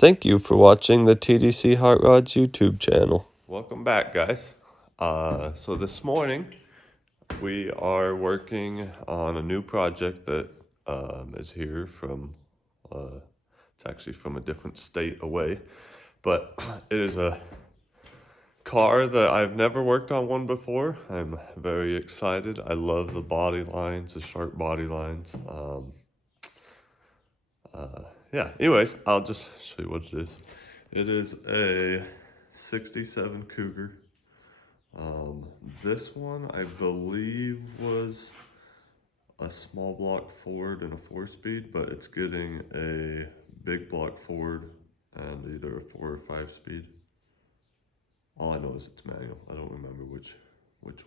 Thank you for watching the TDC Hot Rods YouTube channel. Welcome back, guys. So this morning we are working on a new project that is here from, it's actually from a different state away, but it is a car that I've never worked on one before. I'm very excited. I love the body lines, the sharp body lines. Yeah, anyways, I'll just show you what it is. It is a 67 Cougar. This one, I believe, was a small block Ford and a 4-speed, but it's getting a big block Ford and either a 4 or 5-speed. All I know is it's manual. I don't remember which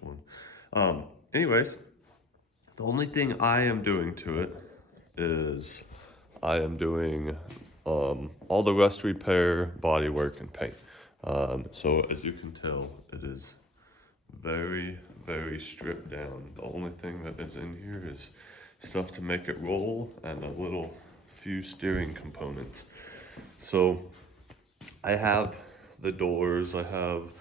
one. Anyways, the only thing I am doing to it is I am doing all the rust repair, body work, and paint. So as you can tell, it is very, very stripped down. The only thing that is in here is stuff to make it roll and a little few steering components. So I have the doors, I have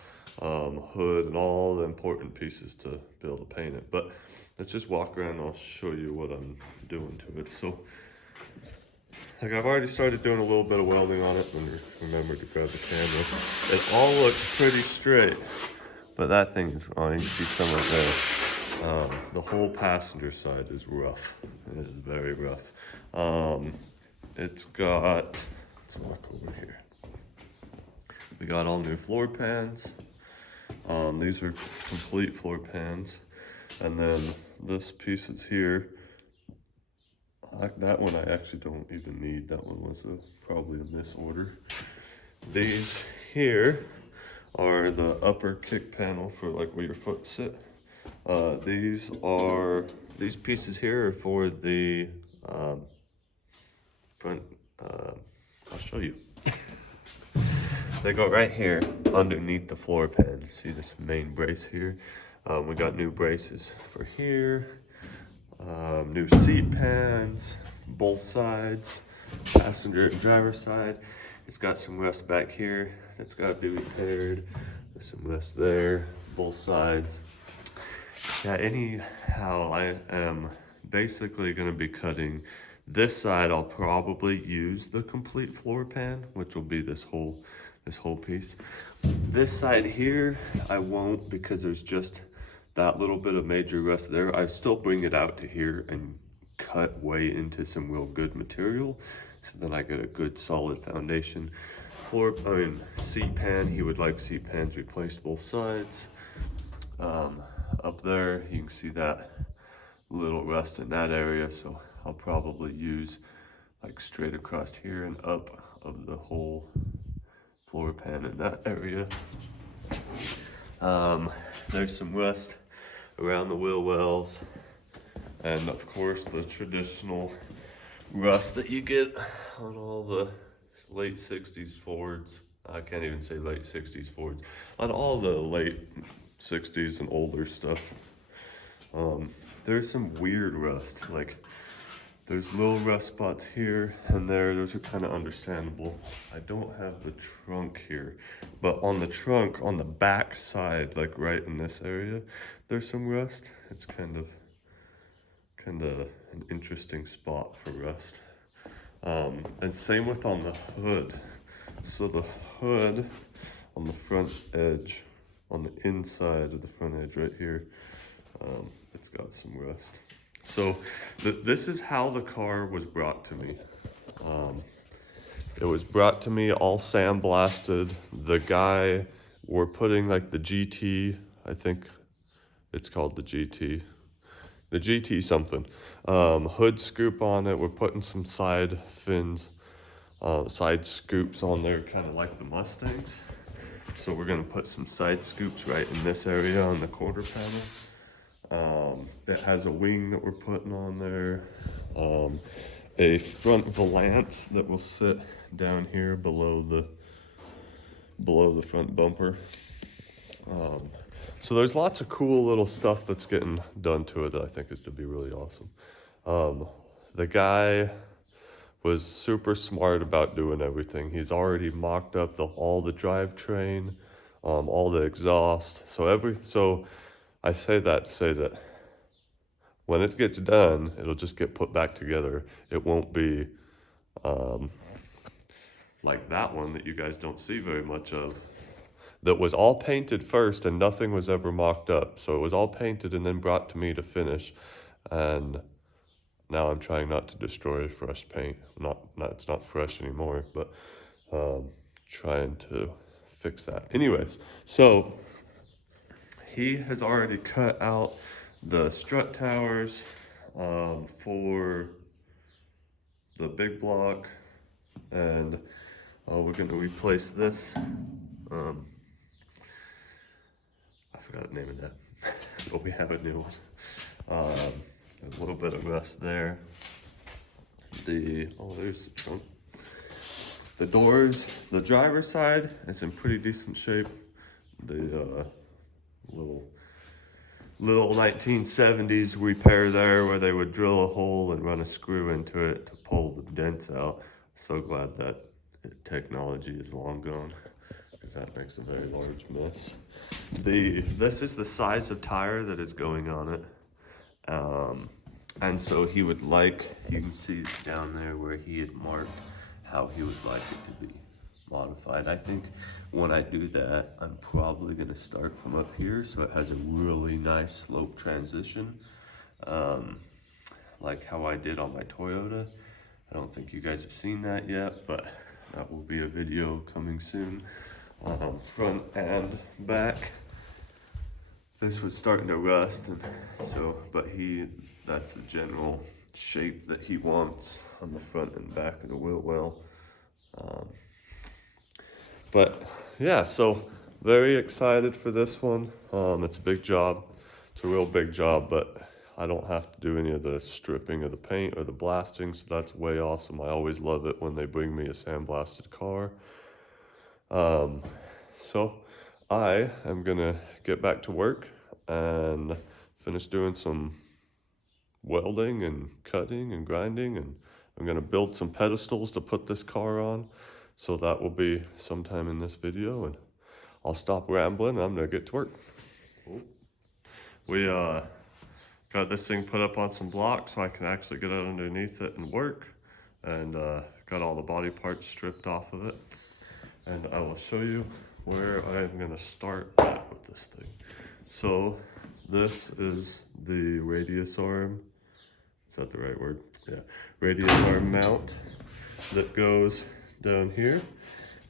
hood and all the important pieces to be able to paint it. But let's just walk around and I'll show you what I'm doing to it. So like I've already started doing a little bit of welding on it and remember to grab the camera. It all looks pretty straight, but that thing is wrong. You can see some of it there. The whole passenger side is rough. It is very rough. It's got, let's walk over here. We got all new floor pans. These are complete floor pans. And then this piece is here. That one I actually don't even need. That one was probably a misorder. These here are the upper kick panel for like where your foot sit. These pieces here are for the front, I'll show you. They go right here underneath the floor pan. See this main brace here? We got new braces for here. New seat pans, both sides, passenger and driver side. It's got some rust back here that's got to be repaired. There's some rust there, both sides. Yeah, anyhow, I am basically going to be cutting this side. I'll probably use the complete floor pan, which will be this whole piece. This side here, I won't, because there's just that little bit of major rust there. I still bring it out to here and cut way into some real good material, so then I get a good solid foundation. Seat pan, he would like seat pans replaced both sides. Up there, you can see that little rust in that area, so I'll probably use like straight across here and up of the whole floor pan in that area. There's some rust around the wheel wells, and of course the traditional rust that you get on all the late 60s Fords. I can't even say late 60s Fords, on all the late 60s and older stuff. There's some weird rust, like there's little rust spots here and there. Those are kind of understandable. I don't have the trunk here, but on the trunk, on the back side, like right in this area, there's some rust. It's kind of an interesting spot for rust. And same with on the hood. So the hood on the front edge, on the inside of the front edge right here, it's got some rust. So this is how the car was brought to me. It was brought to me all sandblasted. The guy, we're putting like the GT, I think it's called the GT something. Hood scoop on it. We're putting some side fins, side scoops on there, kind of like the Mustangs. So we're gonna put some side scoops right in this area on the quarter panel. It has a wing that we're putting on there. A front valance that will sit down here below the front bumper. So there's lots of cool little stuff that's getting done to it that I think is to be really awesome. The guy was super smart about doing everything. He's already mocked up all the drivetrain, all the exhaust. So I say that to say that when it gets done, it'll just get put back together. It won't be like that one that you guys don't see very much of. That was all painted first and nothing was ever mocked up. So it was all painted and then brought to me to finish. And now I'm trying not to destroy fresh paint. It's not fresh anymore, but trying to fix that. Anyways, so he has already cut out the strut towers for the big block, and we're gonna replace this. I forgot the name of that, but we have a new one. A little bit of rust there. There's the trunk. The doors, the driver's side is in pretty decent shape. The little 1970s repair there where they would drill a hole and run a screw into it to pull the dents out. So glad that technology is long gone, because that makes a very large mess. This is the size of tire that is going on it. And so he would like, you can see down there where he had marked how he would like it to be modified. I think when I do that, I'm probably gonna start from up here so it has a really nice slope transition, like how I did on my Toyota. I don't think you guys have seen that yet, but that will be a video coming soon, front and back. This was starting to rust, and so, but that's the general shape that he wants on the front and back of the wheel well. But yeah, so very excited for this one. It's a big job. It's a real big job, but I don't have to do any of the stripping of the paint or the blasting, so that's way awesome. I always love it when they bring me a sandblasted car. So I am gonna get back to work and finish doing some welding and cutting and grinding, and I'm gonna build some pedestals to put this car on. So that will be sometime in this video, and I'll stop rambling and I'm gonna get to work. We got this thing put up on some blocks so I can actually get out underneath it and work, and got all the body parts stripped off of it. And I will show you where I'm gonna start at with this thing. So this is the radius arm. Is that the right word? Yeah, radius arm mount that goes down here.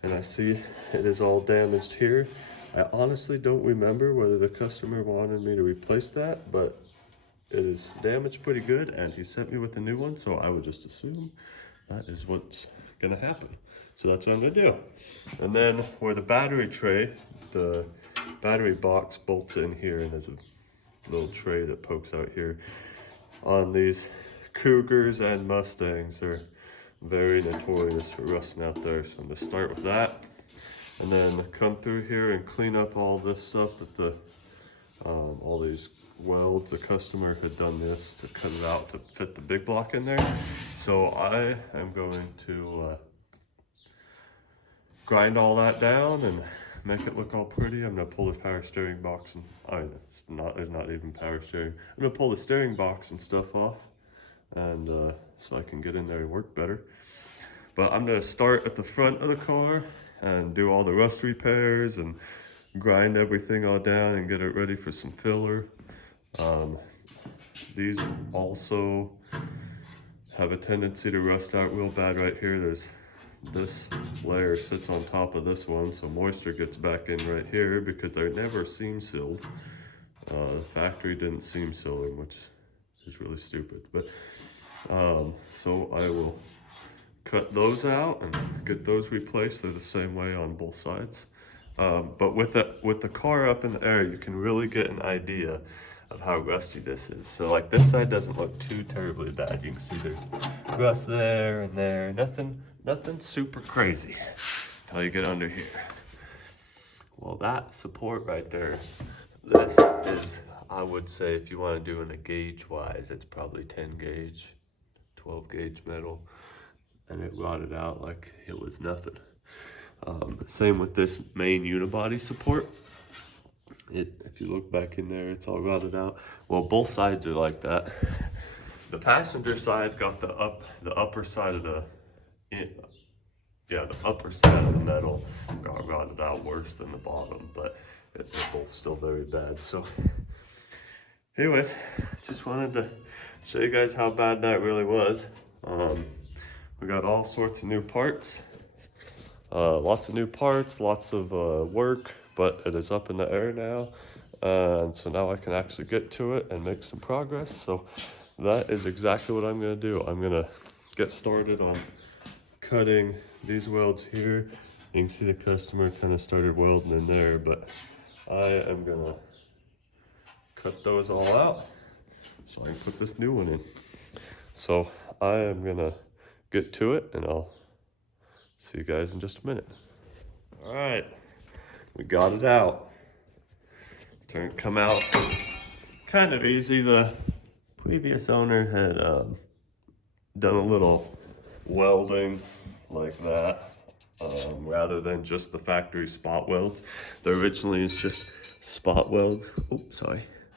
And I see it is all damaged here. I honestly don't remember whether the customer wanted me to replace that, but it is damaged pretty good, and he sent me with a new one, so I would just assume that is what's gonna happen. So that's what I'm gonna do. And then where the battery tray, the battery box bolts in here, and there's a little tray that pokes out here. On these Cougars and Mustangs, they're very notorious for rusting out there. So I'm gonna start with that, and then come through here and clean up all this stuff that all these welds. The customer had done this to cut it out to fit the big block in there. So I am going to grind all that down and make it look all pretty. I'm gonna pull the power steering box and there's not even power steering. I'm gonna pull the steering box and stuff off, and so I can get in there and work better. But I'm gonna start at the front of the car and do all the rust repairs and grind everything all down and get it ready for some filler. These also have a tendency to rust out real bad right here. This layer sits on top of this one, so moisture gets back in right here because they're never seam sealed. The factory didn't seam seal them, which is really stupid. But so I will cut those out and get those replaced. They're the same way on both sides. But with the car up in the air, you can really get an idea of how rusty this is. So like this side doesn't look too terribly bad. You can see there's rust there and there. Nothing super crazy until you get under here. Well, that support right there, this is, I would say, if you want to do in a gauge wise, it's probably 10 gauge, 12 gauge metal. and it rotted out like it was nothing. Same with this main unibody support. If you look back in there, it's all rotted out. Well, both sides are like that. The passenger side got the upper side of the upper side of the metal got rotted out worse than the bottom, but they're both still very bad. So anyways, just wanted to show you guys how bad that really was. We got all sorts of new parts, lots of new parts, lots of work, but it is up in the air now. And so now I can actually get to it and make some progress. So that is exactly what I'm gonna do. I'm gonna get started on cutting these welds here. You can see the customer kind of started welding in there, but I am gonna cut those all out so I can put this new one in. So I am gonna get to it and I'll see you guys in just a minute. All right, we got it out. Come out kind of easy. The previous owner had done a little welding like that, rather than just the factory spot welds. There originally is just spot welds,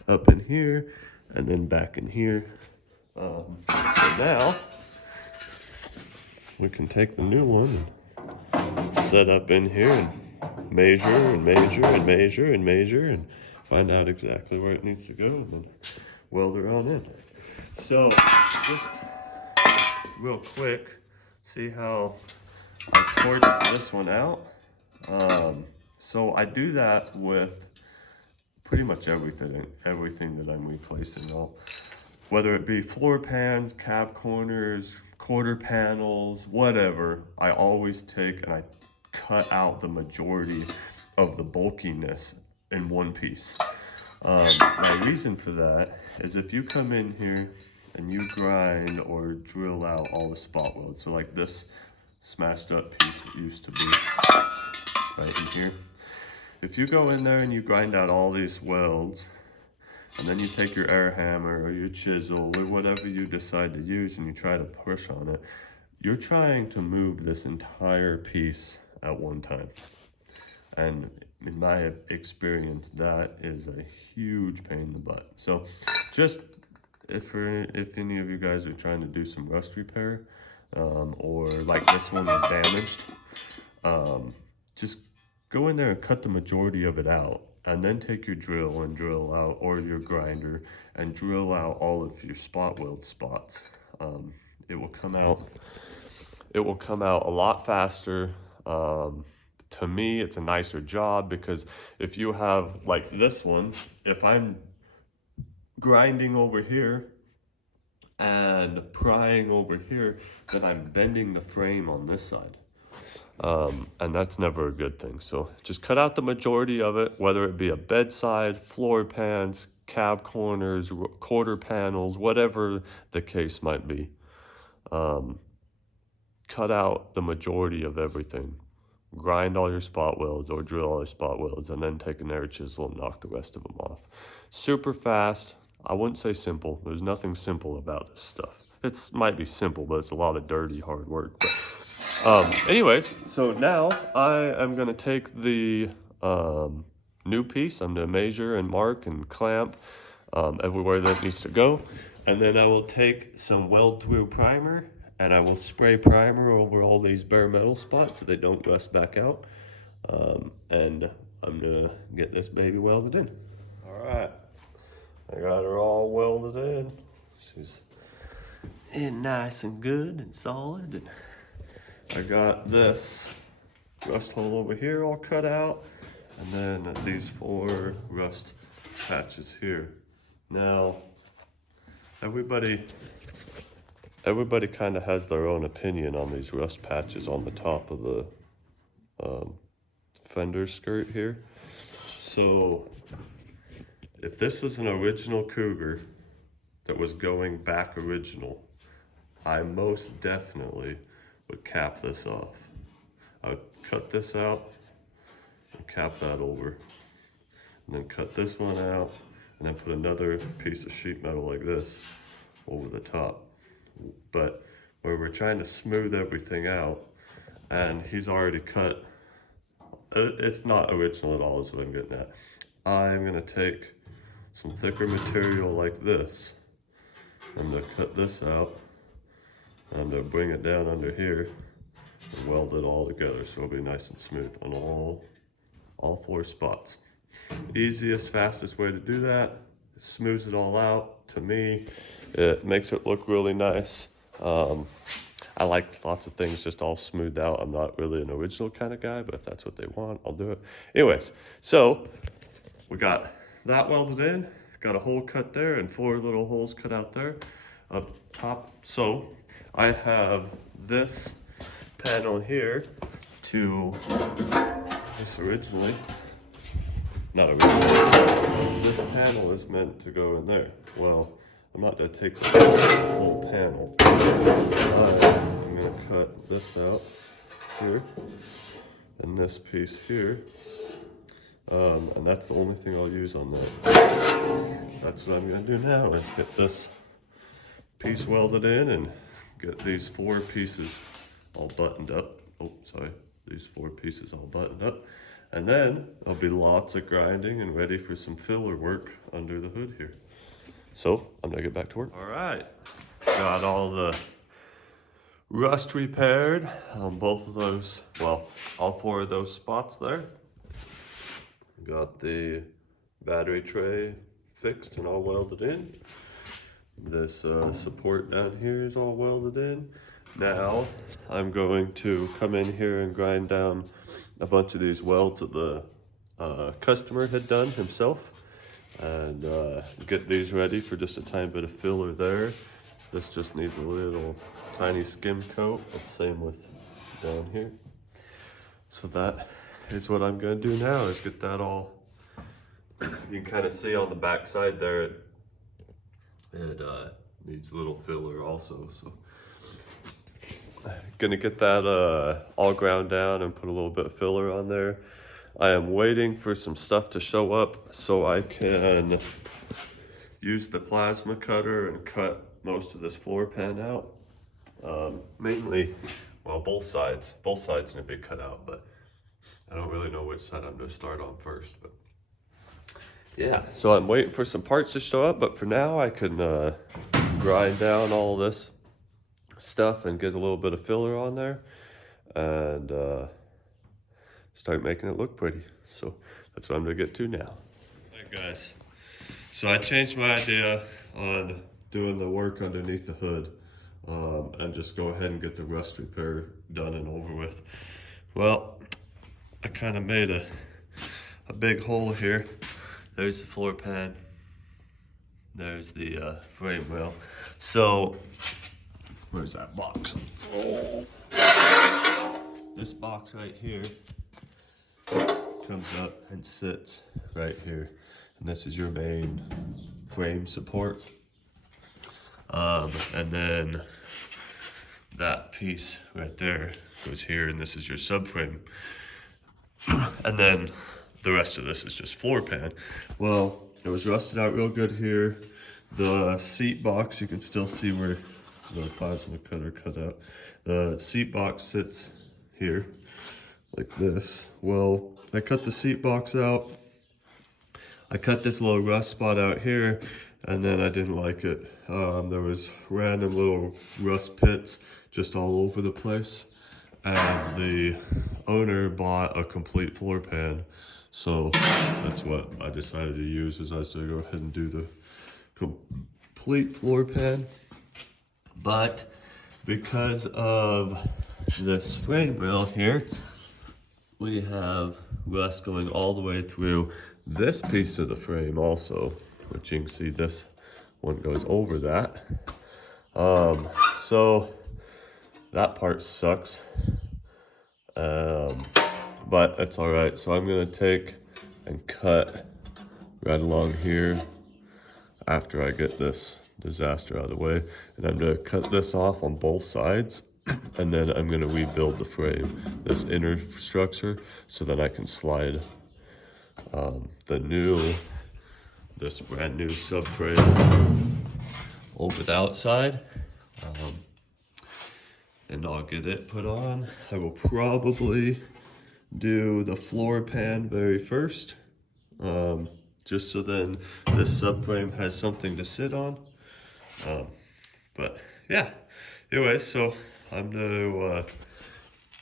up in here and then back in here. So now we can take the new one and set up in here and measure and measure and measure and measure and find out exactly where it needs to go and then weld it on in. So just real quick, see how I torched this one out. So I do that with pretty much everything that I'm replacing, whether it be floor pans, cab corners, quarter panels, whatever. I always take and I cut out the majority of the bulkiness in one piece. My reason for that is if you come in here and you grind or drill out all the spot welds, so like this smashed up piece used to be right in here. If you go in there and you grind out all these welds, and then you take your air hammer or your chisel or whatever you decide to use and you try to push on it, you're trying to move this entire piece at one time. And in my experience, that is a huge pain in the butt. So just if any of you guys are trying to do some rust repair, or like this one was damaged, just go in there and cut the majority of it out, and then take your drill and drill out, or your grinder, and drill out all of your spot weld spots. It will come out a lot faster. To me, it's a nicer job because if you have like this one, if I'm grinding over here and prying over here, then I'm bending the frame on this side. And that's never a good thing. So just cut out the majority of it, whether it be a bedside, floor pans, cab corners, quarter panels, whatever the case might be. Cut out the majority of everything. Grind all your spot welds or drill all your spot welds, and then take an air chisel and knock the rest of them off. Super fast. I wouldn't say simple. There's nothing simple about this stuff. It might be simple, but it's a lot of dirty, hard work. But anyways, so now I am going to take the new piece. I'm going to measure and mark and clamp everywhere that needs to go. And then I will take some weld-through primer, and I will spray primer over all these bare metal spots so they don't rust back out. And I'm going to get this baby welded in. All right. I got her all welded in. She's in nice and good and solid. And I got this rust hole over here all cut out, and then these 4 rust patches here. Now, everybody kind of has their own opinion on these rust patches on the top of the fender skirt here. So if this was an original Cougar that was going back original, I most definitely would cap this off. I would cut this out and cap that over, and then cut this one out, and then put another piece of sheet metal like this over the top. But where we're trying to smooth everything out, and he's already cut. It's not original at all is what I'm getting at. I'm gonna take some thicker material like this. I'm gonna cut this out. I'm gonna bring it down under here and weld it all together so it'll be nice and smooth on all 4 spots. Easiest, fastest way to do that. It smooths it all out. To me, it makes it look really nice. I like lots of things just all smoothed out. I'm not really an original kind of guy, but if that's what they want, I'll do it. Anyways, so we got that welded in, got a hole cut there and 4 little holes cut out there up top. So I have this panel here this originally, not originally, this panel is meant to go in there. Well, I'm not gonna take the whole panel. I'm gonna cut this out here and this piece here. And that's the only thing I'll use on that. That's what I'm gonna do now, is get this piece welded in and get these 4 pieces all buttoned up. Oh, sorry, these 4 pieces all buttoned up. And then there'll be lots of grinding and ready for some filler work under the hood here. So I'm gonna get back to work. All right, got all the rust repaired on both of those, well, all 4 of those spots there. Got the battery tray fixed and all welded in. This support down here is all welded in. Now I'm going to come in here and grind down a bunch of these welds that the customer had done himself, and get these ready for just a tiny bit of filler there. This just needs a little tiny skim coat, same with down here. So that is what I'm gonna do now, is get that all, you can kind of see on the back side there, it needs a little filler also. So gonna get that all ground down and put a little bit of filler on there. I am waiting for some stuff to show up so I can use the plasma cutter and cut most of this floor pan out. Mainly, well, both sides need to be cut out, but I don't really know which side I'm gonna start on first. But yeah, so I'm waiting for some parts to show up, but for now I can grind down all this stuff and get a little bit of filler on there and start making it look pretty. So that's what I'm gonna get to now. Alright guys, so I changed my idea on doing the work underneath the hood and just go ahead and get the rust repair done and over with. Well, I kind of made a big hole here. There's the floor pan, there's the frame rail. So where's that box? Oh. This box right here comes up and sits right here, and this is your main frame support, and then that piece right there goes here, and this is your subframe, and then the rest of this is just floor pan. Well, it was rusted out real good here. The seat box, you can still see where the plasma cutter cut out. The seat box sits here like this. Well, I cut the seat box out. I cut this little rust spot out here, and then I didn't like it. There was random little rust pits just all over the place, and the owner bought a complete floor pan. So that's what I decided to use, is I was gonna go ahead and do the complete floor pan. But because of this frame rail here, we have rust going all the way through this piece of the frame also, which you can see this one goes over that. So that part sucks, but it's all right. So I'm gonna take and cut right along here after I get this disaster out of the way, and I'm gonna cut this off on both sides, and then I'm gonna rebuild the frame, this inner structure, so that I can slide this brand new subframe over the outside. and I'll get it put on. I will probably do the floor pan very first, just so then this subframe has something to sit on. But yeah, anyway, so I'm gonna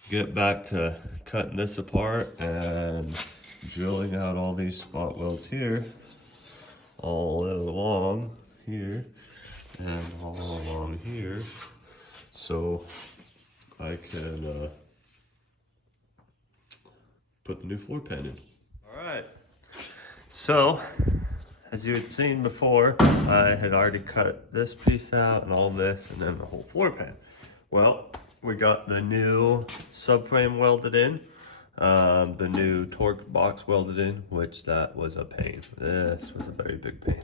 get back to cutting this apart and drilling out all these spot welds here, all along here and all along here, so I can put the new floor pan in. All right, so as you had seen before, I had already cut this piece out and all this and then the whole floor pan. Well, we got the new subframe welded in, the new torque box welded in, which that was a pain. This was a very big pain.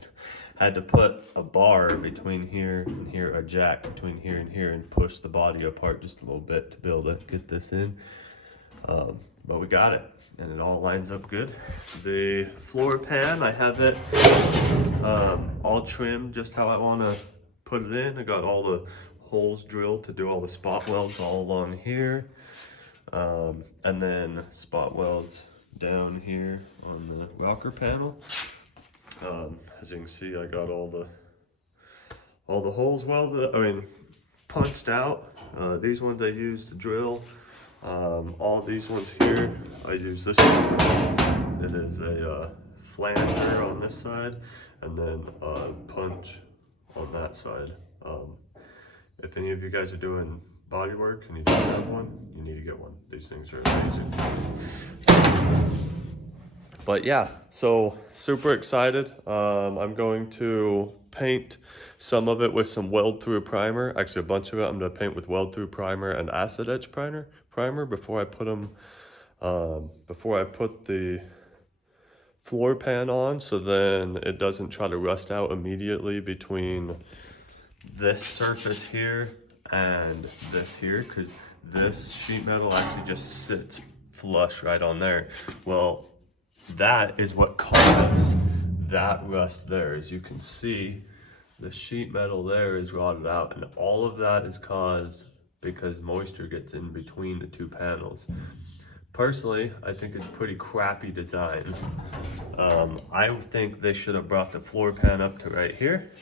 Had to put a bar between here and here, a jack between here and here, and push the body apart just a little bit to be able to get this in. But we got it, and it all lines up good. The floor pan, I have it all trimmed just how I want to put it in. I got all the holes drilled to do all the spot welds all along here, and then spot welds down here on the rocker panel. As you can see, I got all the holes welded, punched out. These ones I used to drill. All these ones here, I use this one. It is a flanger on this side, and then punch on that side. If any of you guys are doing body work and you don't have one, you need to get one. These things are amazing. But yeah, so super excited. I'm going to paint some of it with some weld through primer. Actually, a bunch of it I'm going to paint with weld through primer and acid etch primer before I put them, before I put the floor pan on, so then it doesn't try to rust out immediately between this surface here and this here, because this sheet metal actually just sits flush right on there. Well, that is what caused that rust there. As you can see, the sheet metal there is rotted out, and all of that is caused because moisture gets in between the two panels. Personally, I think it's pretty crappy design. I think they should have brought the floor pan up to right here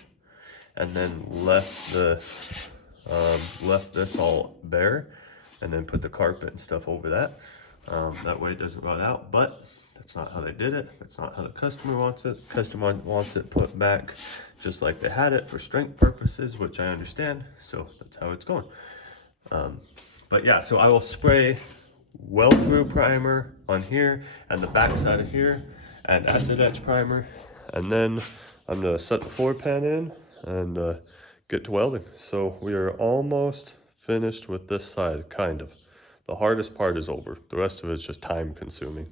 and then left this all bare, and then put the carpet and stuff over that. That way it doesn't rot out, but that's not how they did it. That's not how the customer wants it. The customer wants it put back just like they had it for strength purposes, which I understand. So that's how it's going. But yeah, so I will spray weld through primer on here and the back side of here, and acid etch primer, and then I'm gonna set the floor pan in and get to welding. So we are almost finished with this side, kind of. The hardest part is over. The rest of it is just time consuming.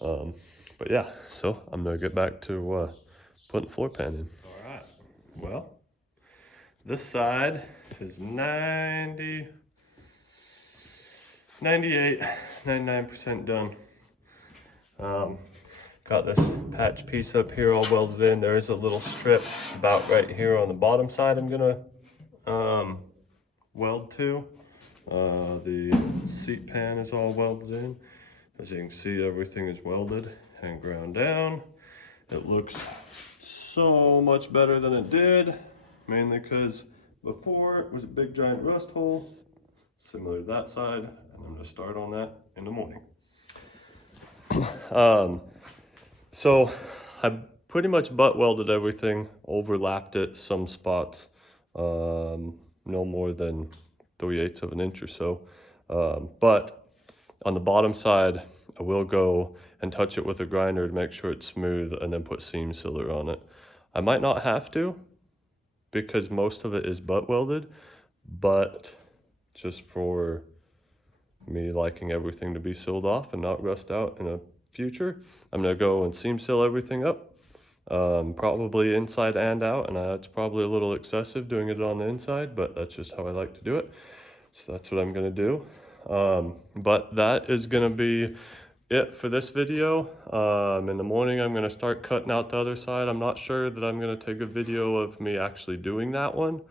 But yeah, so I'm gonna get back to putting the floor pan in. All right, well, this side is 98, 99% done. Got this patch piece up here all welded in. There is a little strip about right here on the bottom side I'm gonna weld to. The seat pan is all welded in. As you can see, everything is welded and ground down. It looks so much better than it did, mainly because before it was a big giant rust hole, similar to that side, and I'm gonna start on that in the morning. So I pretty much butt welded everything, overlapped it some spots, no more than 3/8 of an inch or so. But on the bottom side, I will go and touch it with a grinder to make sure it's smooth, and then put seam sealer on it. I might not have to, because most of it is butt welded, but just for me liking everything to be sealed off and not rust out in the future, I'm gonna go and seam seal everything up, probably inside and out, and it's probably a little excessive doing it on the inside, but that's just how I like to do it. So that's what I'm gonna do. But that is gonna be it for this video. In the morning I'm gonna start cutting out the other side. I'm not sure that I'm gonna take a video of me actually doing that one,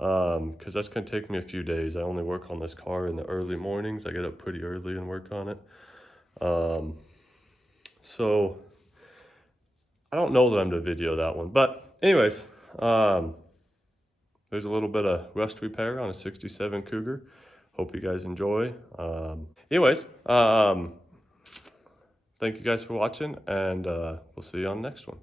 because that's gonna take me a few days. I only work on this car in the early mornings. I get up pretty early and work on it. So I don't know that I'm gonna video that one, but anyways, there's a little bit of rust repair on a 67 Cougar. Hope you guys enjoy. Anyways, thank you guys for watching, and we'll see you on the next one.